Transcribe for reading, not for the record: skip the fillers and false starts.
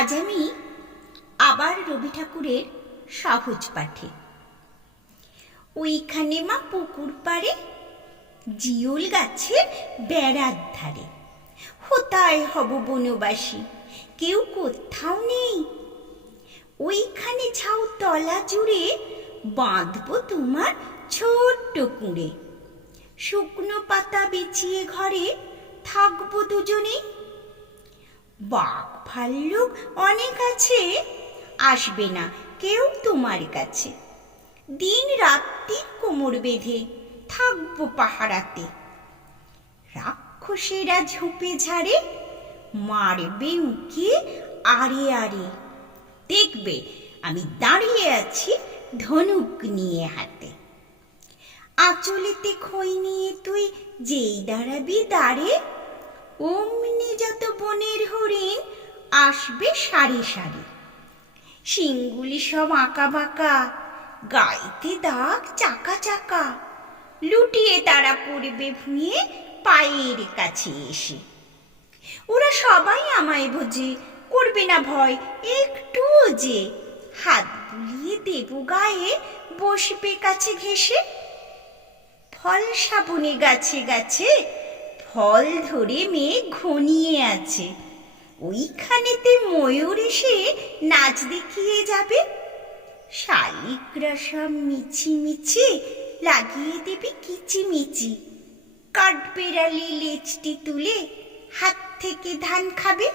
আজ আমি আবার রবি ঠাকুরের সহজ পাঠে। ওইখানে মা পুকুর পাড়ে জিওল গাছের বেড়ার ধারে হোতায় হব বনবাসী, কেউ কোথাও নেই। ওইখানে ঝাউ তলা জুড়ে বাঁধবো তোমার ছোট্ট কুঁড়ে। শুকনো পাতা বিছিয়ে ঘরে থাকবো দুজনেই। বাঘ ভাল্লুক অনেক আছে, আসবে না কেউ তোমার কাছে। দিন রাত্রি কোমর বেঁধে থাকবো পাহারাতে। রাক্ষসেরা ঝোপে ঝাড়ে মারবে উঁকে আড়ে আড়ে। দেখবে আমি দাঁড়িয়ে আছি ধনুক নিয়ে হাতে। আঁচলেতে খই নিয়ে তুই যেই দাঁড়াবি দাঁড়ে, অমনি যত বনের হরিণ আসবে সারি সারি। শিংগুলি সব আঁকা বাঁকা, গাইতে দাগ চাকা চাকা। লুটিয়ে তারা পড়বে ভুঁয়ে পায়ের কাছে এসে। ওরা সবাই আমায় বোঝে, করবে না ভয় একটুও যে। হাত বুলিয়ে দেব গায়ে, বসবে কাছে ঘেঁষে। ফল সাবনে গাছে গাছে ফল ধরে মেঘ ঘনিয়ে আছে। ওইখানেতে ময়ূর এসে নাচ দেখিয়ে যাবে। শালিকরা সব মিছি মিছি লাগিয়ে দেবে কিচিমিচি। কাঠবেড়ালি লেজটি তুলে হাত থেকে ধান খাবে।